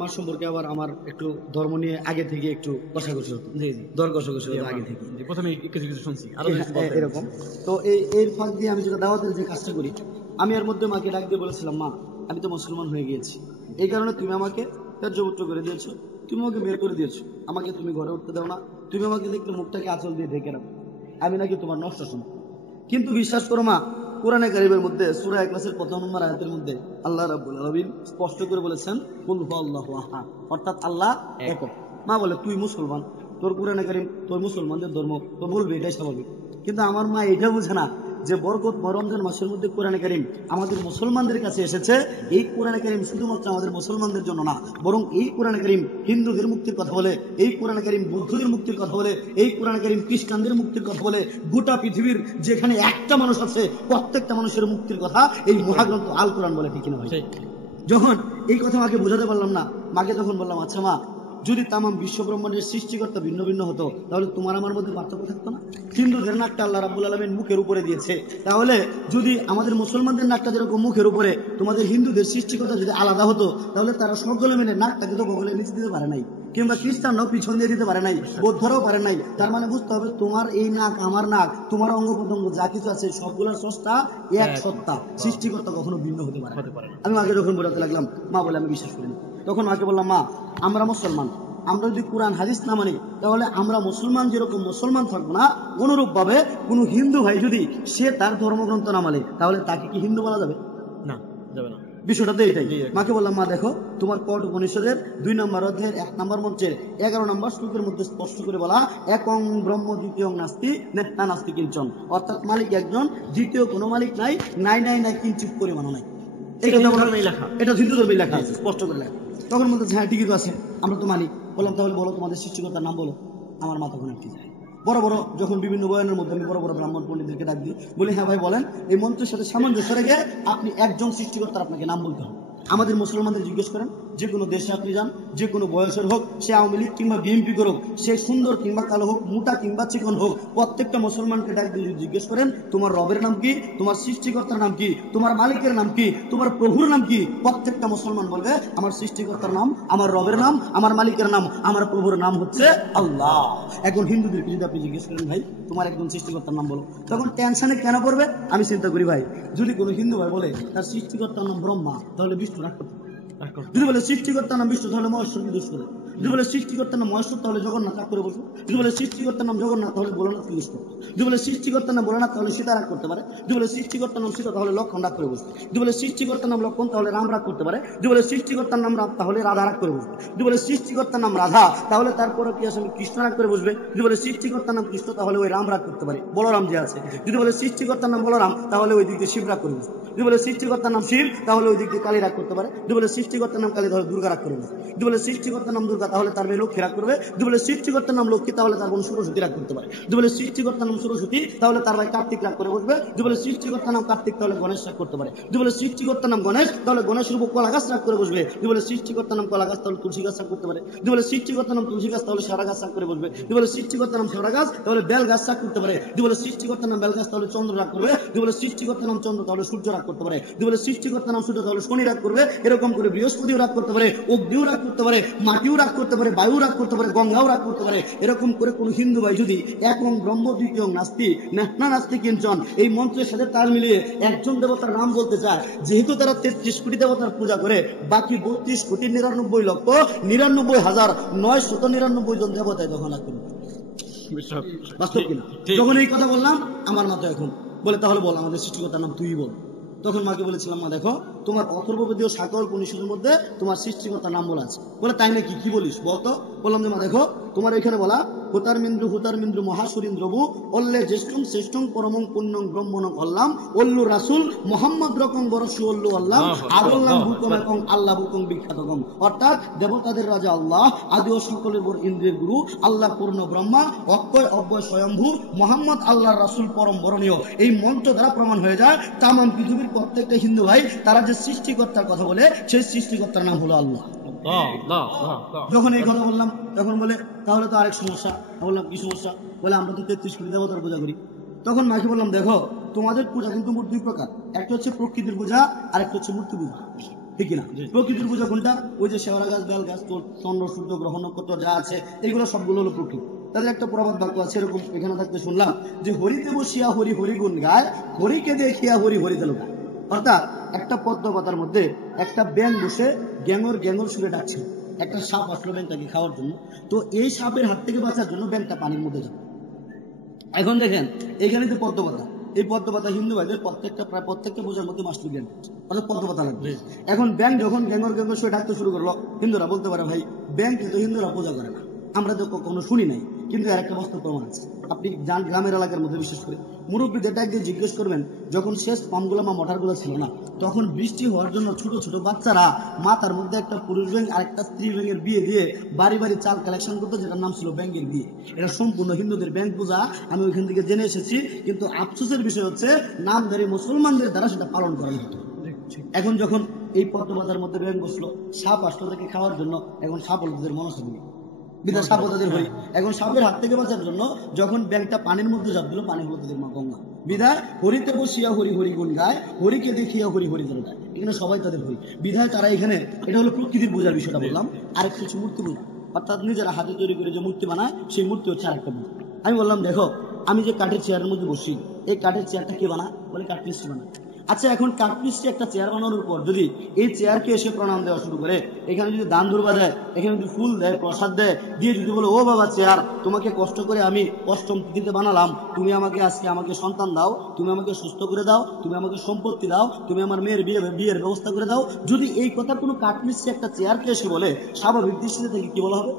মা সম্পর্কে আবার আমার একটু ধর্ম নিয়ে আগে থেকে একটু কষাকষি হতো, দর কষাকষি হতো আগে থেকে, প্রথমে কিছু কিছু শুনছি এরকম। তো এর ফাঁক দিয়ে আমি যেটা দাওয়াতের যে কাজটা করি, আমি এর মধ্যে মাকে ডাক দিয়ে বলেছিলাম, মা আমি তো মুসলমান হয়ে গিয়েছি, এই কারণে তুমি আমাকে ত্যায্যপুত্র করে দিয়েছো, তুমি আমাকে বের করে দিয়েছো, আমাকে তুমি ঘরে উঠতে দাও না, তুমি আমাকে দেখলে মুখটাকে আঁচল দিয়ে ঢেকে রাখো, আমি নাকি তোমার নষ্ট সম্পদ। কিন্তু বিশ্বাস করো মা, কোরআনে কারীমের মধ্যে সূরা ইখলাসের 1 নম্বর আয়াতের মধ্যে আল্লাহ রাব্বুল আলামিন স্পষ্ট করে বলেছেন কুল হুয়াল্লাহু আহাদ, অর্থাৎ আল্লাহ একক। মা বলে তুই মুসলমান, তোর কোরআনে কারীম, তোর মুসলমানদের ধর্ম, তো বলবে এটাই স্বাভাবিক। কিন্তু আমার মা এটা বুঝে না যে বরকতময় রমজান মাসের মধ্যে কোরআনে কারীম আমাদের মুসলমানদের কাছে এসেছে। এই কোরআনে কারীম শুধুমাত্র আমাদের মুসলমানদের জন্য না, বরং এই কোরআনে কারীম হিন্দুদের মুক্তির কথা বলে, এই কোরআনে কারীম বৌদ্ধদের মুক্তির কথা বলে, এই কোরআনে কারীম খ্রিস্টানদের মুক্তির কথা বলে। গোটা পৃথিবীর যেখানে একটা মানুষ আছে, প্রত্যেকটা মানুষের মুক্তির কথা এই মহাগ্রন্থ আল কোরআন বলে, ঠিক কিনা ভাই? যখন এই কথা মাকে বোঝাতে পারলাম না, মাকে তখন বললাম, আচ্ছা মা, যদি তামাম বিশ্ব ব্রহ্মাণ্ডের সৃষ্টিকর্তা ভিন্ন ভিন্ন হতো, তাহলে তোমার আমার মধ্যে পার্থক্য থাকতো না? হিন্দুদের নাকটা আল্লাহ রাব্বুল আলামিন মুখের উপরে দিয়েছে, তাহলে যদি আমাদের মুসলমানদের নাকটা যেরকম মুখের উপরে, তোমাদের হিন্দুদের সৃষ্টিকর্তা যদি আলাদা হতো, তাহলে তারা সকলে মিলে নাকটাকে তো বগলের নিচে দিতে পারে নাই, কিংবা খ্রিস্টানরাও পিছন দিয়ে দিতে পারে নাই, বৌদ্ধরাও পারে নাই। তার মানে বুঝতে হবে, তোমার এই নাক, আমার নাক, তোমার অঙ্গ প্রত্যঙ্গ যা কিছু আছে সবগুলোর স্রষ্টা এক সত্তা, সৃষ্টিকর্তা কখনো ভিন্ন হতে পারে। আমি মাকে যখন বোঝাতে লাগলাম, মা বলে আমি বিশ্বাস করি না। তখন মাকে বললাম, মা আমরা মুসলমান, আমরা যদি কোরআন হাদিস না মানি, তাহলে আমরা মুসলমান যেরকম মুসলমান থাকবো না, অনুরূপ ভাবে কোন হিন্দু ভাই যদি সে তার ধর্মগ্রন্থ না মানে, তাহলে তাকে কি হিন্দু বলা যাবে? না, যাবে না। বিষয়টাতে এটাই। মাকে বললাম, মা দেখো, তোমার কট উপনিষদের 2 নম্বর অধ্যায়ের 1 নম্বর মঞ্চের 11 নম্বর শ্লোকের মধ্যে স্পষ্ট করে বলা, একং ব্রহ্ম দ্বিতীয়ং নাস্তি নেত্তা নাস্তি কিঞ্চন, অর্থাৎ মালিক একজন, দ্বিতীয় কোনো মালিক নাই, নাই নাই নাই কিঞ্চিত পরিমাণও নাই। এই কথা লেখা, এটা হিন্দু ধর্মে লেখা আছে, স্পষ্ট করে লেখা। তখন বলতে হ্যাঁ ঠিকই তো আছে, আমরা তো মানি। বললাম তাহলে বলো তোমাদের সৃষ্টিকর্তার নাম বলো। আমার মা তখন একটি যায় বড় বড়, যখন বিভিন্ন বয়ানের মধ্যে আমি বড় বড় ব্রাহ্মণ পণ্ডিতদেরকে ডাক দিই, বলি হ্যাঁ ভাই বলেন, এই মন্ত্রের সাথে সামঞ্জস্য রেখে আপনি একজন সৃষ্টিকর্তার আপনাকে নাম বলতে হবে। আমাদের মুসলমানদের জিজ্ঞেস করেন, যে কোনো দেশে আপনি যান, যে কোনো বয়সের হোক, সে আওয়ামী লীগ কিংবা বিএনপি করুক, সে সুন্দর কিংবা কালো হোক, মোটা কিংবা চিকন হোক, প্রত্যেকটা মুসলমানকে ডাক দিয়ে জিজ্ঞেস করেন, তোমার রবের নাম কি, তোমার সৃষ্টিকর্তার নাম কি, তোমার মালিকের নাম কি, তোমার প্রভুর নাম কি? প্রত্যেকটা মুসলমান বলবে, আমার সৃষ্টিকর্তার নাম, আমার রবের নাম, আমার মালিকের নাম, আমার প্রভুর নাম হচ্ছে আল্লাহ। এখন হিন্দুদেরকে যদি আপনি জিজ্ঞেস করেন, ভাই তোমার একজন সৃষ্টিকর্তার নাম বলো, তখন টেনশনে কেন পড়বে? আমি চিন্তা করি, ভাই যদি কোনো হিন্দু ভাই বলে তার সৃষ্টিকর্তার নাম ব্রহ্মা, তাহলে বিষ্ণু রাগ করতে পারে। যদি বলে সৃষ্টিকর্তার নাম বিষ্ণু, তাহলে মহেশ্বরকে দোষ করে। যদি বলে সৃষ্টিকর্তার নাম মহেশ্বর, তাহলে জগন্নাথ রাগ করে বসবে। যদি বলে সৃষ্টিকর্তার নাম জগন্নাথ, তাহলে ভোলানাথকে দোষ করবে। যদি বলে সৃষ্টিকর্তার নাম ভোলানাথ, তাহলে সীতা রাগ করতে পারে। যদি বলে সৃষ্টিকর্তার নাম সীতা, তাহলে লক্ষণ রাগ করে বসবে। যদি বলে সৃষ্টিকর্তার নাম লক্ষণ, তাহলে রাম রাগ করতে পারে। যদি বলে সৃষ্টিকর্তার নাম রাম, তাহলে রাধা রাগ করে বসবে। যদি বলে সৃষ্টিকর্তার নাম রাধা, তাহলে তারপরে কি আসলে কৃষ্ণ রাগ করে বসবে। যদি বলে সৃষ্টিকর্তার নাম কৃষ্ণ, তাহলে ওই রাম রাগ করতে পারে, বলরাম যে আছে। যদি বলে সৃষ্টিকর্তার নাম বলরাম, তাহলে ওই দিক দিয়ে শিব রাগ করে বসবে। যদি বলে সৃষ্টিকর্তার নাম শিব, তাহলে ওই দিক দিয়ে কালী রাগ করতে পারে। যদি বলে সৃষ্টিকর্তার নাম কালী, তাহলে দুর্গা রাগ করবে। যদি বলে সৃষ্টিকর্তার নাম দুর্গা, তাহলে তার মেয়ে লক্ষ্মী রাগ করবে। যদি বলে সৃষ্টিকর্তার নাম লক্ষ্মী, তাহলে তার বোন সরস্বতী রাগ করতে পারে। যদি বলে সৃষ্টিকর্তার নাম সরস্বতী, তাহলে তার ভাই কার্তিক রাগ করে বসবে। যদি বলে সৃষ্টিকর্তার নাম কার্তিক, তাহলে গণেশ রাগ করতে পারে। যদি বলে সৃষ্টিকর্তার নাম গণেশ, তাহলে গণেশের উপর কলা গাছ রাগ করে বসবে। যদি বলে সৃষ্টিকর্তার নাম কলা গাছ, তাহলে তুলসী গাছ রাগ করতে পারে। যদি বলে সৃষ্টিকর্তার নাম তুলসী গাছ, তাহলে সারা গাছ রাগ করে বসবে। যদি বলে সৃষ্টিকর্তার নাম সারা গাছ, তাহলে বেল গাছ রাগ করতে পারে। যদি বলে সৃষ্টিকর্তার নাম বেল গাছ, তাহলে চন্দ্র রাগ করবে। যদি বলে সৃষ্টিকর্তার নাম চন্দ্র, তাহলে সূর্য রাগ করতে পারে। যদি বলে সৃষ্টিকর্তার নাম সূর্য, তাহলে শনি রাগ করবে। এরকম করে বৃহস্পতিও রাগ করতে পারে, অগ্নিও রাগ করতে পারে, মাটিও রাগ করতে পারে, বায়ু রাগ করতে পারে, গঙ্গাও রাগ করতে পারে। এরকম করে কোন হিন্দু ভাই যদি একং ব্রহ্ম দ্বিতীয় নাস্তি না নাস্তি কিঞ্চন এই মন্ত্রের সাথে তাল মিলিয়ে একজন দেবতার নাম বলতে চায়, যেহেতু তারা 33 কোটি দেবতার পূজা করে, বাকি 32 কোটি 99,999,999 জন দেবতায় তখন লাগবে। বাস্তব কিনা? যখন এই কথা বললাম, আমার মাথা এখন বলে, তাহলে বল আমাদের সৃষ্টিকর্তার নাম তুই বল। তখন মাকে বলেছিলাম, মা দেখো, তোমার অথর্ববেদীয় সকল উপনিষদের মধ্যে তোমার সৃষ্টিকর্তার নাম বলা আছে। বলে তাই নাকি, কি বলিস বলতো? বললাম যে মা দেখো, তোমার এখানে বলা হুতারমিন্দ্র মহাসুরিন্দ্রবু অল্লে জ্যেষ্ঠং শ্রেষ্ঠং পরমং পুণ্যং ব্রহ্মণং অল্লাম অল্লু রাসুল মোহাম্মদ রকম বরসু অল্লু আল্লাহ আদল্লাম হুকম এবং আল্লাহ হুকম বিখ্যাতকম। অর্থাৎ দেবতাদের রাজা আল্লাহ, আদি ও সকলের ইন্দ্রের গুরু আল্লাহ পূর্ণ ব্রহ্মা, অক্ষয় অব্যয় স্বয়ম্ভু মোহাম্মদ আল্লাহর রাসুল পরম বরণীয়। এই মন্ত্র দ্বারা প্রমাণ হয়ে যায় তাম পৃথিবীর প্রত্যেকটা হিন্দু ভাই তারা যে সৃষ্টিকর্তার কথা বলে, সেই সৃষ্টিকর্তার নাম হলো আল্লাহ। যখন এই কথা বললাম, তখন বলে তাহলে তো আরেক সমস্যা। বললাম কি সমস্যা? বলে আমরা তো 33 কোটি দেবতার পূজা করি। তখন মাকে বললাম, দেখো তোমাদের পূজা কিন্তু মোট 2 প্রকার, একটা হচ্ছে প্রকৃতির পূজা আর একটা হচ্ছে মূর্তি পূজা। ঠিক না? প্রকৃতির পূজা কোনটা? ওই যে শেওড়া গাছ, বেল গাছ, চন্দ্র, সূর্য, গ্রহ, নক্ষত্র যা আছে এগুলো সবগুলো হলো প্রকৃতি। তাদের একটা প্রবাদ বাক্য আছে এরকম, এখানে থাকতে শুনলাম যে হরিতে বসিয়া হরি হরি গুণ গায়, হরিকে দেখিয়া হরি হরিতে লোকায়। অর্থাৎ একটা পদ্ম পাতার মধ্যে একটা ব্যাঙ বসে গ্যাঙর গ্যাঙর সুরে ডাকছে, একটা সাপ আসলো ব্যাঙটাকে খাওয়ার জন্য। তো এই সাপের হাত থেকে বাঁচার জন্য ব্যাঙটা পানির মধ্যে যাবে। এখন দেখেন এখানে যে পদ্ম পাতা, এই পদ্ম পাতা হিন্দু ভাইদের প্রায় প্রত্যেকটা পূজার মধ্যে মাস্টার জ্ঞান, অর্থাৎ পদ্ম পাতা লাগবে। এখন ব্যাঙ যখন গ্যাঙর গ্যাঙর সুরে ডাকতে শুরু করলো, হিন্দুরা বলতে পারে ভাই ব্যাঙ কিন্তু হিন্দুরা পূজা করে না, আমরা তো কখনো শুনি নাই, কিন্তু এর একটা বাস্তব প্রমাণ আছে। আপনি যান গ্রামের এলাকার মধ্যে, বিশেষ করে মুরব্বীদের ডাক দিয়ে জিজ্ঞেস করবেন, যখন শেষ পাম্পগুলো বা মোটরগুলো ছিল না, তখন বৃষ্টি হওয়ার জন্য ছোট ছোট বাচ্চারা মাথার মধ্যে একটা পুরুষ ব্যাঙ আর একটা স্ত্রী ব্যাঙের বিয়ে দিয়ে বাড়ি বাড়ি চাল কালেকশন করতো, যেটার নাম ছিল ব্যাঙের বিয়ে। এটা সম্পূর্ণ হিন্দুদের ব্যাঙ পূজা, আমি ওইখান থেকে জেনে এসেছি। কিন্তু আফসোসের বিষয় হচ্ছে নামধারী মুসলমানদের দ্বারা সেটা পালন করা হতো। এখন যখন এই পদ্ম পাতার মধ্যে ব্যাঙ বসলো, সাপ আসলো তাকে খাওয়ার জন্য, এখন সাপ হলো তাদের মনস্বরী, বিধায় সাপ তাদের হরি। এখন সাপের হাত থেকে বাঁচার জন্য যখন ব্যাংকটা পানির মধ্যে ঝাঁপ দিল, পানি হলো তাদের মা গঙ্গা। বিধায় হরিতে বসিয়া হরি হরি গুণ গায়, হরিকে দেখিয়া হরি হরি যেন গায়। এখানে সবাই তাদের হরি, বিধায় তারা এখানে, এটা হলো প্রকৃতির পূজার বিষয়টা বললাম। আরেক কিছু মূর্তি পূজা, অর্থাৎ নিজেরা হাতে তৈরি করে যে মূর্তি বানায়, সেই মূর্তি হচ্ছে আরেকটা পূজা। আমি বললাম দেখো, আমি যে কাঠের চেয়ারের মধ্যে বসি, এই কাঠের চেয়ারটা কে বানায়? বলে কাঠমিস্ত্রি বানায়। আচ্ছা, এখন কাঠমিস্ত্রি একটা চেয়ার বানানোর পর যদি এই চেয়ারকে এসে প্রণাম দেওয়া শুরু করে, এখানে যদি দান ধুরবা দেয়, এখানে যদি ফুল দেয়, প্রসাদ দেয়, দিয়ে যদি বলে ও বাবা চেয়ার, তোমাকে কষ্ট করে আমি অষ্টম তিথিতে বানালাম, তুমি আমাকে আজকে আমাকে সন্তান দাও, তুমি আমাকে সুস্থ করে দাও, তুমি আমাকে সম্পত্তি দাও, তুমি আমার মেয়ের বিয়ের ব্যবস্থা করে দাও, যদি এই কথা কোনো কাঠমিস্ত্রি একটা চেয়ারকে এসে বলে, স্বাভাবিক দৃষ্টিতে থেকে কি বলা হবে?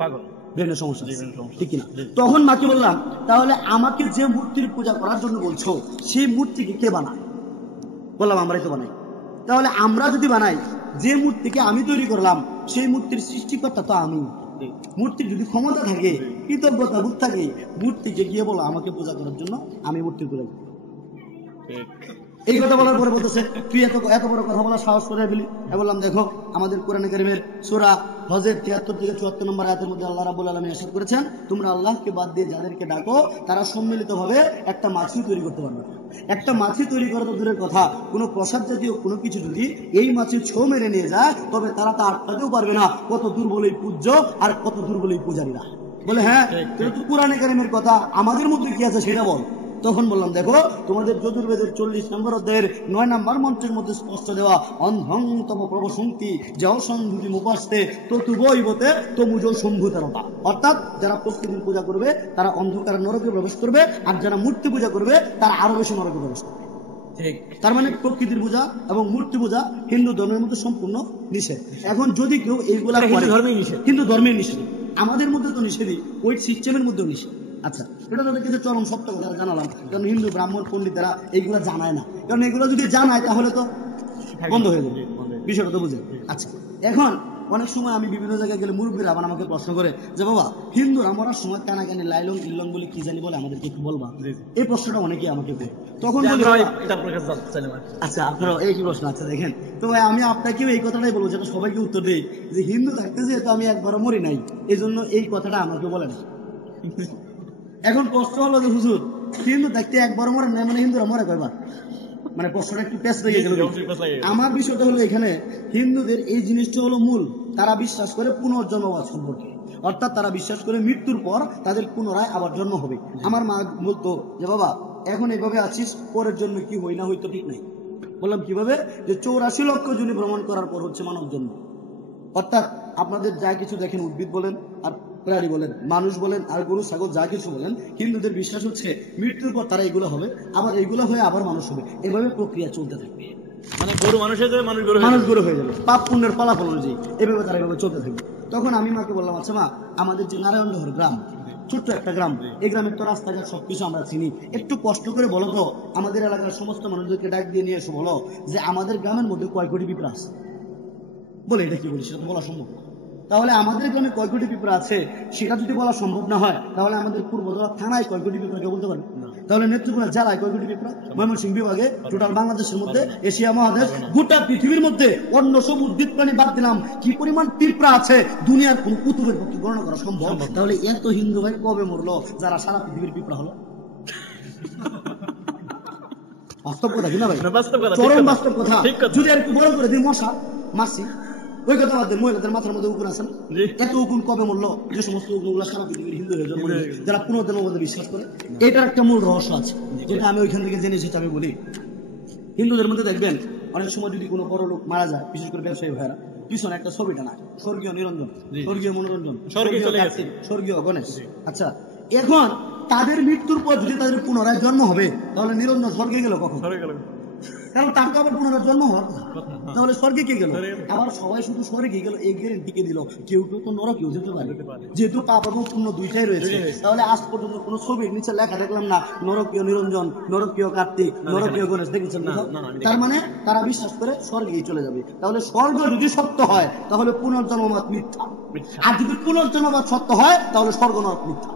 পাগল, ব্রেনের সমস্যা, ঠিক কিনা? তখন মাকে বললাম, তাহলে আমাকে যে মূর্তির পূজা করার জন্য বলছো, সেই মূর্তিকে কে বানায়? বললাম আমরাই তো বানাই। তাহলে আমরা যদি বানাই, যে মূর্তিকে আমি তৈরি করলাম, সেই মূর্তির সৃষ্টিকর্তা তো আমি। মূর্তির যদি ক্ষমতা থাকে, কৃতজ্ঞতা বোধ থাকে, মূর্তিকে গিয়ে বলো আমাকে পূজা করার জন্য, আমি মূর্তির পূজা করি। এই কথা বলার পরে বলতেছে তুই এত বড় কথা বলা সাহস করে দিলি। বললাম দেখো, আমাদের কোরআনে কারিমের সূরা হজের 73 থেকে 74 নম্বর আয়াতের মধ্যে আল্লাহ রাব্বুল আলামিন ইরশাদ করেছেন, তোমরা আল্লাহকে বাদ দিয়ে যাদেরকে ডাকো, তারা সম্মিলিতভাবে একটা মাছি তৈরি করতে পারবে। একটা মাছি তৈরি করা তো দূরের কথা, কোনো প্রসাদ জাতীয় কোনো কিছু যদি এই মাছি ছো মেরে নিয়ে যায়, তবে তারা তা আটকাতেও পারবে না। কত দুর্বল এই পূজ্য আর কত দুর্বল এই পূজারীরা। বলে হ্যাঁ, এটা তো কোরআনে কারিমের কথা, আমাদের মধ্যে কি আছে সেটা বল। তখন বললাম দেখো, তোমাদের যজুর্বেদের 40 নম্বর অধ্যায়ের 9 নম্বর মন্ত্রের মধ্যে স্পষ্ট দেওয়া, অন্ধং তম প্রবসন্তি যও সন্ধুতি মুপাস্তে ততু বৈবতে তমুজ সম্ভূতারতা। অর্থাৎ যারা প্রকৃতির পূজা করবে তারা অন্ধকার নরকে প্রবেশ করবে, আর যারা মূর্তি পূজা করবে তারা আরো বেশি নরকে প্রবেশ করবে। তার মানে প্রকৃতির পূজা এবং মূর্তি পূজা হিন্দু ধর্মের মধ্যে সম্পূর্ণ নিষেধ। এখন যদি কেউ এইগুলা হিন্দু ধর্মের নিষেধ, আমাদের মধ্যে তো নিষেধই, ওই সিস্টেমের মধ্যেও নিষেধ। আচ্ছা, এটা তাদের কাছে চরম সত্য কথা জানালাম, কারণ হিন্দু ব্রাহ্মণ পণ্ডিতেরা এইগুলা জানায় না, কারণ এগুলো যদি জানায় তাহলে তো বন্ধ হয়ে যাবে, বিষয়টা তো বুঝে। আচ্ছা, এখন অনেক সময় আমি বিভিন্ন জায়গায় গেলে মুরব্বীরা আবার আমাকে প্রশ্ন করে যে বাবা, হিন্দুরা মরার সময় কানাকানি লাইলং ইল্লং বলে কি জানি বলে, আমাদেরকে একটু বলবা। এই প্রশ্নটা অনেকেই আমাকে বলে, তখন আচ্ছা আপনারা এই কি প্রশ্ন? আচ্ছা দেখেন তো ভাই, আমি আপনাকেও এই কথাটাই বলবো, যেটা সবাইকে উত্তর দেই, যে হিন্দু থাকতে যেহেতু আমি একবারও মরি নাই, এই জন্য এই কথাটা আমাকে বলে না। এখন প্রশ্ন হলো যে হুজুর, হিন্দু থাকতে একবারও মরে নাই, মানে হিন্দুরা মরে কয়বার? মানে প্রশ্নটা একটু পেশ হয়ে গেল। আমার বিষয়টা হলো এখানে হিন্দুদের এই জিনিসটা হলো মূল, তারা বিশ্বাস করে পুনর্জন্মবাদ সম্পর্কে, অর্থাৎ তারা বিশ্বাস করে মৃত্যুর পর তাদের পুনরায় আবার জন্ম হবে। আমার মা বলতো যে বাবা, এখন এইভাবে আছিস, পরের জন্য কি হই না হইতো ঠিক নাই। বললাম কিভাবে? যে 84 লক্ষ জুনি ভ্রমণ করার পর হচ্ছে মানব জন্ম। অর্থাৎ আপনাদের যা কিছু দেখেন, উদ্ভিদ বলেন আর প্রাণী বলেন, মানুষ বলেন আর গরু ছাগল যা কিছু বলেন, হিন্দুদের বিশ্বাস হচ্ছে মৃত্যুর পর তারা এগুলো হবে, আবার এগুলো হয়ে আবার মানুষ হবে, এভাবে প্রক্রিয়া চলতে থাকবে। মানে গরু মানুষ হয়ে যাবে, মানুষ গরু হয়ে যাবে, পাপ পুণ্যের ফলাফল অনুযায়ী এভাবে তারা এভাবে চলতে থাকবে। তখন আমি মাকে বললাম, আচ্ছা মা, আমাদের যে নারায়ণগড় গ্রাম, ছোট্ট একটা গ্রাম, এই গ্রামের তো রাস্তাঘাট সবকিছু আমরা চিনি, একটু কষ্ট করে বলো তো, আমাদের এলাকার সমস্ত মানুষদেরকে ডাক দিয়ে নিয়ে এসে বলো যে আমাদের গ্রামের মধ্যে কয় কোটি পিঁপড়া আছে। বলে এটা কি বলি, সেটা তো বলা সম্ভব না। তাহলে আমাদের গ্রামে কয় কোটি পিঁপড়া আছে সেটা যদি বলা সম্ভব না হয়, তাহলে আমাদের পূর্বজলা থানায় কয় কোটি পিঁপড়া কেউ বলতে পারবে? তাহলে নেত্রকোনা জেলায় কয় কোটি পিঁপড়া? ময়মনসিংহ বিভাগে, টোটাল বাংলাদেশের মধ্যে, এশিয়া মহাদেশ, গোটা পৃথিবীর মধ্যে অন্য সব উদ্ভিদ প্রাণী বাদ দিলাম, কি পরিমাণ পিঁপড়া আছে দুনিয়ার কোন কুতুবের পক্ষে গণনা করা সম্ভব? তাহলে এত হিন্দু ভাই কবে মরলো যারা সারা পৃথিবীর পিঁপড়া হলো? বাস্তব কথা কিনা ভাই, চরম বাস্তব কথা। যদি আর একটু বড় করে দিই, মশা মারছি। ওই কথা বাদ দেন, মহিলাদের মাথার মধ্যে উকুন আছে না? এত উকুন কবে মরলো? যে সমস্ত উকুনগুলো সারা পৃথিবীর হিন্দু হয়ে জন্ম নেয়, যারা পুনর্জন্মবাদে বিশ্বাস করে। এটার একটা মূল রহস্য আছে, যেটা আমি ওইখান থেকে জেনে সেটা আমি বলি। হিন্দুদের মধ্যে দেখবেন অনেক সময় যদি কোনো বড় লোক মারা যায়, বিশেষ করে ব্যবসায়ী ভাইয়েরা, পিছনে একটা ছবি টানায়, স্বর্গীয় নিরঞ্জন, স্বর্গীয় মনোরঞ্জন, স্বর্গীয় গণেশ। আচ্ছা, এখন তাদের মৃত্যুর পর যদি তাদের পুনরায় জন্ম হবে, তাহলে নিরঞ্জন স্বর্গে গেল কখন? কারণ তার তো আবার পুনরায় জন্ম হওয়ার কথা, তাহলে স্বর্গে কে গেল? আবার সবাই শুধু স্বর্গে গেল এই গ্যারেন্টি দিল, কেউ কেউ তো নরকেও যেতে পারে, যেহেতু পাপ এবং পুণ্য দুইটাই রয়েছে। তাহলে আজ পর্যন্ত কোনো ছবির নিচে লেখা দেখলাম না নরকীয় নিরঞ্জন, নরকীয় কার্তিক, নরকীয় গণেশ, দেখেছেন? তার মানে তারা বিশ্বাস করে স্বর্গেই চলে যাবে। তাহলে স্বর্গ যদি সত্য হয় তাহলে পুনর্জন্মবাদ মিথ্যা, আর যদি পুনর্জন্মবাদ সত্য হয় তাহলে স্বর্গ নরক মিথ্যা।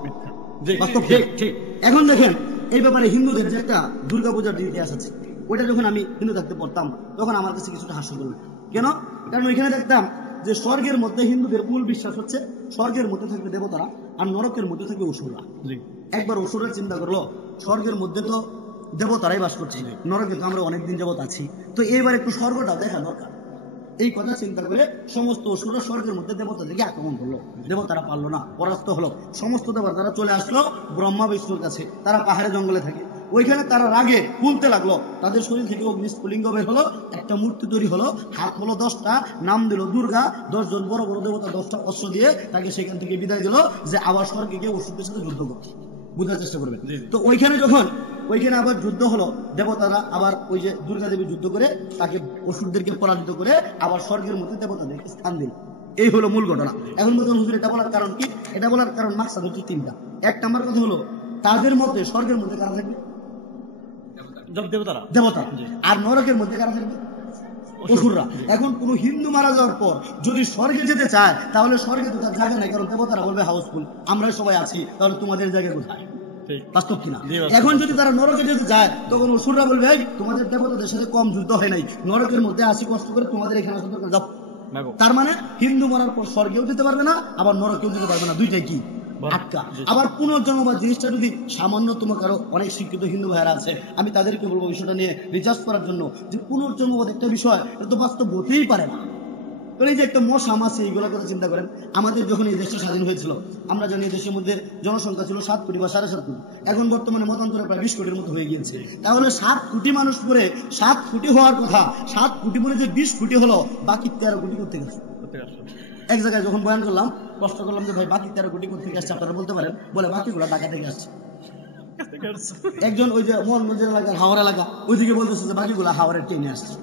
এখন দেখেন এই ব্যাপারে হিন্দুদের যে একটা দুর্গাপূজার ইতিহাস আছে, ওইটা যখন আমি হিন্দু থাকতে পড়তাম তখন আমার কাছে কিছুটা হাস্যকর লাগতো। কেন? কারণ ওইখানে দেখতাম যে স্বর্গের মধ্যে হিন্দুদের মূল বিশ্বাস হচ্ছে স্বর্গের মধ্যে থাকবে দেবতারা আর নরকের মধ্যে থাকবে অসুররা। একবার অসুরের চিন্তা করলো, স্বর্গের মধ্যে তো দেবতারাই বাস করছে, নরকে তো আমরা অনেকদিন যাবত আছি, তো এইবার একটু স্বর্গটা দেখা দরকার। এই কথা চিন্তা করে সমস্ত অসুররা স্বর্গের মধ্যে দেবতাদেরকে আক্রমণ করলো। দেবতারা পারলো না, পরাস্ত হলো। সমস্ত দেবতারা চলে আসলো ব্রহ্মা বিষ্ণুর কাছে। তারা পাহাড়ে জঙ্গলে থাকে, ওইখানে তারা রাগে ফুলতে লাগলো। তাদের শরীর থেকে অগ্নিস্ফুলিঙ্গ বের হলো, একটা মূর্তি তৈরি হলো, হাত হলো 10টা, নাম দিল দুর্গা। 10 জন বড় বড় দেবতা 10টা অস্ত্র দিয়ে তাকে সেখান থেকে বিদায় দিল যে আবার স্বর্গে গিয়ে অসুরদের সাথে যুদ্ধ করতে। বুঝার চেষ্টা করবেন। তো ওইখানে আবার যুদ্ধ হলো, দেবতারা আবার ওই যে দুর্গা দেবী যুদ্ধ করে তাকে অসুরদেরকে পরাজিত করে আবার স্বর্গের মধ্যে দেবতাদেরকে স্থান দিল। এই হলো মূল ঘটনা। এখন বলছেন হুজুর এটা বলার কারণ কি? এটা বলার কারণ মাকসাদ হচ্ছে 3টা। 1 নাম্বার কথা হলো তাদের মধ্যে স্বর্গের মধ্যে কারা থাকবে? দেবতা। আর নরকের মধ্যে কারা থাকবে? অসুররা। এখন কোন হিন্দু মারা যাওয়ার পর যদি স্বর্গে যেতে চায় তাহলে স্বর্গে তো তার জায়গা নাই, কারণ দেবতারা বলবে হাউসফুল, আমরা সবাই আছি, তাহলে তোমাদের জায়গা কোথায়? বাস্তব কিনা? এখন যদি তারা নরকে যেতে চায় তখন অসুররা বলবে তোমাদের দেবতাদের সাথে কম যুদ্ধ হয় নাই, নরকের মধ্যে আসি কষ্ট করে, তোমাদের এখানে আসা দরকার, যাও। তার মানে হিন্দু মরার পর স্বর্গেও যেতে পারবে না, আবার নরকেও যেতে পারবে না, দুইটাই কি আটকা। আবার পুনর্জন্মবাদ জিনিসটা যদি সামান্যতম কারো, অনেক শিক্ষিত হিন্দু ভাইরা আছে, আমি তাদেরকে বলবো বিষয়টা নিয়ে রিসার্চ করার জন্য, যে পুনর্জন্মবাদ একটা বিষয়, এটা তো বাস্তব হতেই পারে না। এই যে একটা মশা মাছি, এইগুলোর কথা চিন্তা করেন। আমাদের যখন এই দেশটা স্বাধীন হয়েছিল, আমরা জানি দেশের মধ্যে জনসংখ্যা ছিল 7 কোটি বা 7.5 কোটি, এখন বর্তমানে মতান্তরে প্রায় 20 কোটির মতো হয়ে গিয়েছে। তাহলে 7 কোটি মানুষ পরে 7 কোটি হওয়ার কথা, 7 কোটি মনে যে 20 কোটি হলো, বাকি 13 কোটি করতে গেছে। এক জায়গায় যখন বয়ান করলাম, প্রশ্ন করলাম যে ভাই বাকি 13 কোটি কোথেকে আসছে, আপনারা বলতে পারেন? বলে বাকিগুলো ঢাকা থেকে আসছে। একজন ওই যে মোহনগঞ্জের এলাকার হাওড়া এলাকা, ওইদিকে বলতেছে যে বাকিগুলো হাওড়ার ট্রেনে আসছে।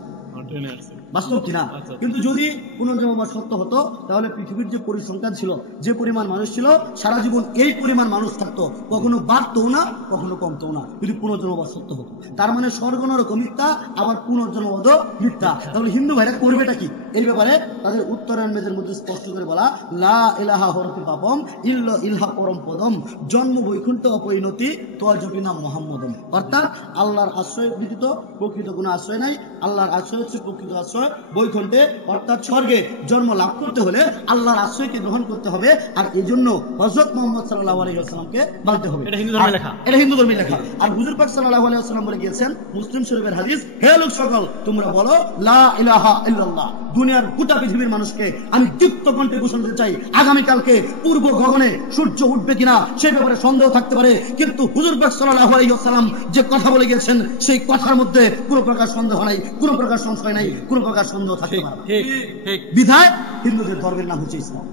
বাস্তব কিনা? কিন্তু যদি পুনর্জন্মবাদ সত্য হতো তাহলে পৃথিবীর যে পরিসংখ্যান ছিল, যে পরিমাণ মানুষ ছিল, সারা জীবন এই পরিমাণ মানুষ থাকতো, কখনো বাড়তো না, কখনো কমতো না, যদি পুনর্জন্মবাদ সত্য হতো। তার মানে স্বর্গ নরক মিথ্যা, আবার পুনর্জন্মবাদও মিথ্যা। তাহলে হিন্দু ভাইরা করবেটা কি? এই ব্যাপারে তাদের উত্তরায়ণ বেদের মধ্যে স্পষ্ট করে বলা, লা ইলাহা হরতি পাপম ইল্লা ইলহা পরম পদম জন্ম বৈকুণ্ঠ অপরিণতি তোয়াজপি নাম মুহাম্মদম। অর্থাৎ আল্লাহর আশ্রয় ব্যতীত প্রকৃত কোনো আশ্রয় নাই। আল্লাহর আশ্রয় হচ্ছে প্রকৃত আশ্রয় বৈকুণ্ঠে, অর্থাৎ স্বর্গে জন্ম লাভ করতে হলে আল্লাহর আশ্রয়কে গ্রহণ করতে হবে। আর এই জন্য হযরত মুহাম্মদ সাল্লাল্লাহু আলাইহি ওয়াসাল্লামকে মানতে হবে। এটা হিন্দু ধর্মে লেখা, এটা হিন্দু ধর্মে লেখা। আর হুজুর পাক সাল্লাল্লাহু আলাইহি ওয়াসাল্লাম বলে গিয়েছেন, মুসলিম শরীফের হাদিস, হে লোক সকল, তোমরা বলো লা ইলাহা ইল্লাল্লাহ। দুনিয়ার গোটা পৃথিবীর মানুষকে আমি দীপ্ত কণ্ঠে ঘোষণা দিতে চাই, আগামী কালকে পূর্ব গগনে সূর্য উঠবে কিনা সেই ব্যাপারে সন্দেহ থাকতে পারে, কিন্তু হুজুর পাক সাল্লাল্লাহু আলাইহি ওয়াসাল্লাম যে কথা বলে গিয়েছেন সেই কথার মধ্যে কোনো প্রকার সন্দেহ নাই, কোনো প্রকার সংশয় নাই, কোনো প্রকার সন্দেহ থাকতে পারে না। বিধায় হিন্দুদের ধর্মের নাম হচ্ছে ইসলাম।